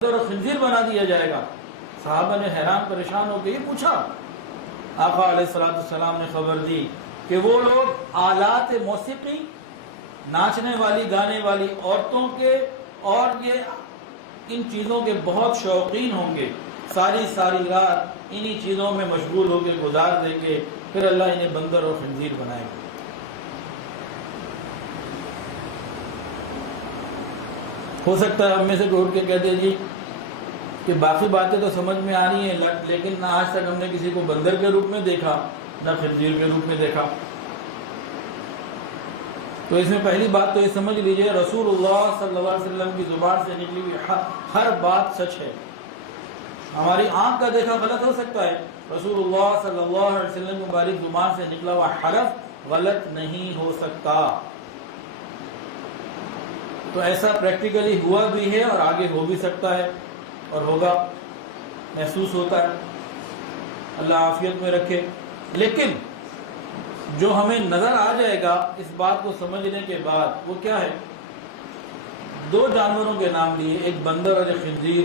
اور خنزیر بنا دیا جائے گا۔ صحابہ نے حیران پریشان ہو کے یہ پوچھا، آقا علیہ السلام نے خبر دی کہ وہ لوگ آلات موسیقی، ناچنے والی گانے والی عورتوں کے اور یہ ان چیزوں کے بہت شوقین ہوں گے، ساری رات انہی چیزوں میں مشغول ہو کے گزار دیں گے، پھر اللہ انہیں بندر اور خنزیر بنائے گا۔ ہو سکتا ہے ہم میں سے کوئی اٹھ کے کہتے جی کہ باقی باتیں تو سمجھ میں آ رہی ہیں، لیکن نہ آج تک ہم نے کسی کو بندر کے روپ میں دیکھا نہ خنزیر کے روپ میں دیکھا۔ تو اس میں پہلی بات تو یہ سمجھ لیجئے، رسول اللہ صلی اللہ علیہ وسلم کی زبان سے نکلی ہوئی ہر بات سچ ہے۔ ہماری آنکھ کا دیکھا غلط ہو سکتا ہے، رسول اللہ صلی اللہ علیہ وسلم کی مبارک زبان سے نکلا ہوا حرف غلط نہیں ہو سکتا۔ تو ایسا پریکٹیکلی ہوا بھی ہے اور آگے ہو بھی سکتا ہے اور ہوگا، محسوس ہوتا ہے، اللہ عافیت میں رکھے۔ لیکن جو ہمیں نظر آ جائے گا اس بات کو سمجھنے کے بعد وہ کیا ہے؟ دو جانوروں کے نام لیے، ایک بندر اور ایک خنزیر۔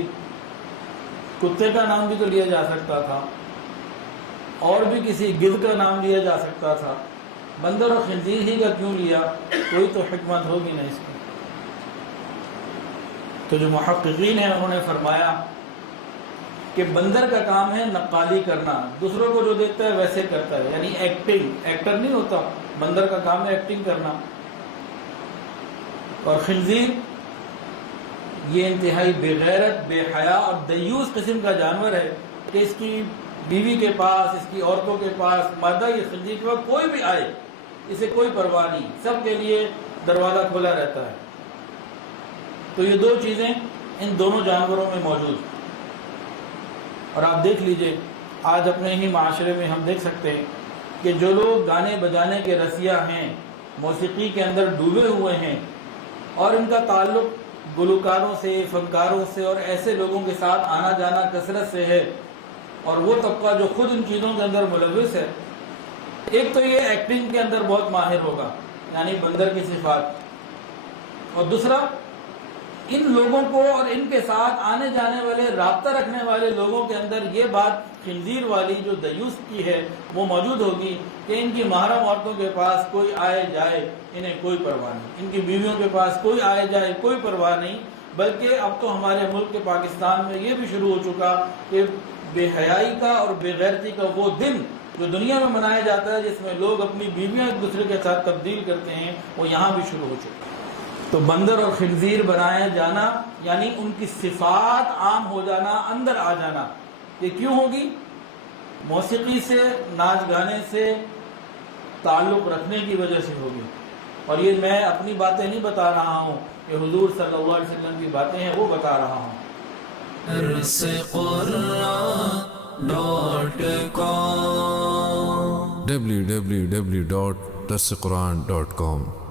کتے کا نام بھی تو لیا جا سکتا تھا، اور بھی کسی گدھ کا نام لیا جا سکتا تھا، بندر اور خنزیر ہی کا کیوں لیا؟ کوئی تو حکمت ہوگی نہیں اس کی۔ تو جو محققین ہیں انہوں نے فرمایا کہ بندر کا کام ہے نقالی کرنا، دوسروں کو جو دیکھتا ہے ویسے کرتا ہے، یعنی ایکٹنگ، ایکٹر نہیں ہوتا، بندر کا کام ہے ایکٹنگ کرنا۔ اور خنزیر یہ انتہائی بے غیرت، بے حیا اور دیوس قسم کا جانور ہے کہ اس کی بیوی کے پاس، اس کی عورتوں کے پاس، مادہ یہ خنزیر کے پاس کوئی بھی آئے اسے کوئی پرواہ نہیں، سب کے لیے دروازہ کھلا رہتا ہے۔ تو یہ دو چیزیں ان دونوں جانوروں میں موجود ہیں۔ اور آپ دیکھ لیجئے آج اپنے ہی معاشرے میں ہم دیکھ سکتے ہیں کہ جو لوگ گانے بجانے کے رسیا ہیں، موسیقی کے اندر ڈوبے ہوئے ہیں، اور ان کا تعلق گلوکاروں سے، فنکاروں سے اور ایسے لوگوں کے ساتھ آنا جانا کثرت سے ہے، اور وہ طبقہ جو خود ان چیزوں کے اندر ملوث ہے، ایک تو یہ ایکٹنگ کے اندر بہت ماہر ہوگا، یعنی بندر کی صفات، اور دوسرا ان لوگوں کو اور ان کے ساتھ آنے جانے والے، رابطہ رکھنے والے لوگوں کے اندر یہ بات خنزیر والی جو دیوس کی ہے وہ موجود ہوگی کہ ان کی محرم عورتوں کے پاس کوئی آئے جائے انہیں کوئی پرواہ نہیں، ان کی بیویوں کے پاس کوئی آئے جائے کوئی پرواہ نہیں۔ بلکہ اب تو ہمارے ملک کے پاکستان میں یہ بھی شروع ہو چکا کہ بے حیائی کا اور بے غیرتی کا وہ دن جو دنیا میں منایا جاتا ہے جس میں لوگ اپنی بیویاں ایک دوسرے کے ساتھ تبدیل کرتے ہیں، وہ یہاں بھی شروع ہو چکا۔ تو بندر اور خنزیر بنائے جانا یعنی ان کی صفات عام ہو جانا، اندر آ جانا، یہ کیوں ہوگی؟ موسیقی سے، ناچ گانے سے تعلق رکھنے کی وجہ سے ہوگی۔ اور یہ میں اپنی باتیں نہیں بتا رہا ہوں، یہ حضور صلی اللہ علیہ وسلم کی باتیں ہیں وہ بتا رہا ہوں۔ www.darsequran.com